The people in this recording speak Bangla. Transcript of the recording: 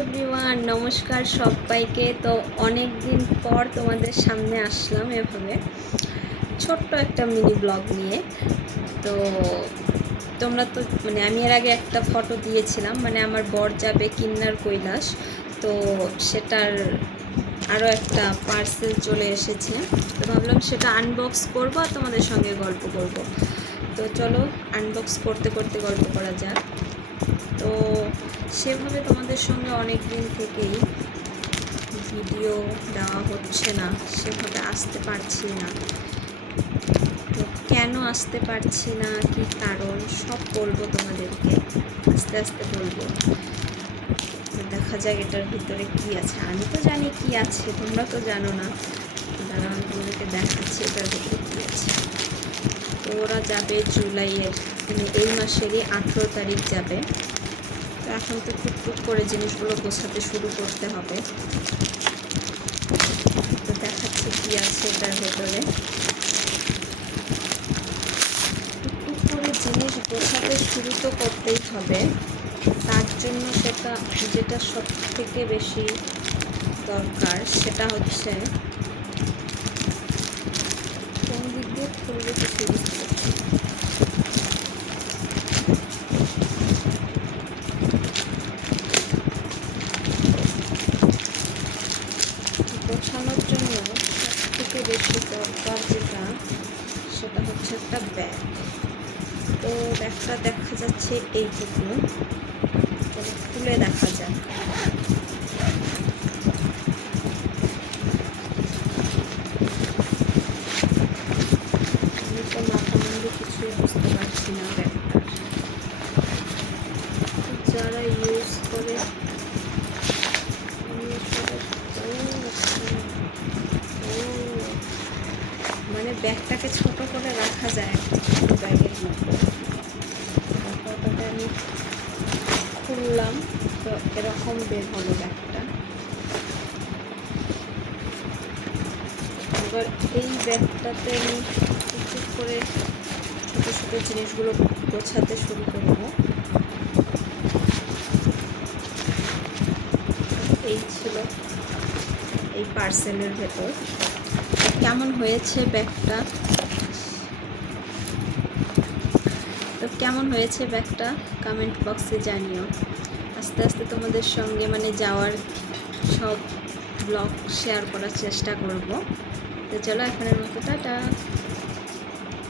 এভরিওয়ান, নমস্কার সবাইকে। তো অনেক দিন পর তোমাদের সামনে আসলাম এভাবে ছোট্ট একটা মিনি ব্লগ নিয়ে। তো তোমরা তো আমি এর আগে একটা ফটো দিয়েছিলাম, আমার বর যাবে কিন্নার কৈলাস। তো সেটার আরও একটা পার্সেল চলে এসেছে। তো ভাবলাম সেটা আনবক্স করবো আর তোমাদের সঙ্গে গল্প করব। তো চলো আনবক্স করতে করতে গল্প করা যাক। তো সেভাবে তোমাদের সঙ্গে অনেক দিন থেকেই ভিডিও দেওয়া হচ্ছে না, সেভাবে আসতে পারছি না। তো কেন আসতে পারছি না, কি কারণ, সব বলবো তোমাদেরকে, আস্তে আস্তে বলবো। দেখা যাক এটার ভিতরে কি আছে। আমি তো জানি কি আছে, তোমরা তো জানো না। দাঁড়াও আমি তোমাদেরকে দেখাচ্ছি এটার ভিতরে কী আছে। তো ওরা যাবে জুলাইয়ের, এই মাসেরই 18 তারিখ যাবে। তো এখন তো টুকটুক করে জিনিসগুলো গোছাতে শুরু করতে হবে। তো দেখাচ্ছি কি আছে এটার ভেতরে। টুকটুক করে জিনিস গোছাতে শুরু তো করতেই হবে। তার জন্য যেটা সব থেকে বেশি দরকার সেটা হচ্ছে কোন দিক দিয়ে খুলবে কিছু বুঝতে পারছি। গোছানোর জন্য সবথেকে বেশি দরকার সেটা হচ্ছে একটা ব্যাগ। তো ব্যাগটা দেখা যাচ্ছে এইটুকু, খুলে দেখা যায়। আমি তো মাথা মুন্ডু কিছুই বুঝতে পারছি না ব্যাগটার। যারা ইউজ করে ব্যাগটাকে ছোট করে রাখা যায় ব্যাগের মধ্যে। ওটাকে আমি খুললাম, তো এরকম বের হলো ব্যাগটা। এবার এই ব্যাগটাতে আমি টুকটুক করে ছোটো ছোটো জিনিসগুলো গোছাতে শুরু করব। এই ছিল এই পার্সেলের ভেতর। কেমন হয়েছে ব্যাগটা, কমেন্ট বক্সে জানিও। আস্তে আস্তে তোমাদের সঙ্গে যাওয়ার সব ব্লগ শেয়ার করার চেষ্টা করব। তো চলো এখনের মতো টাটা।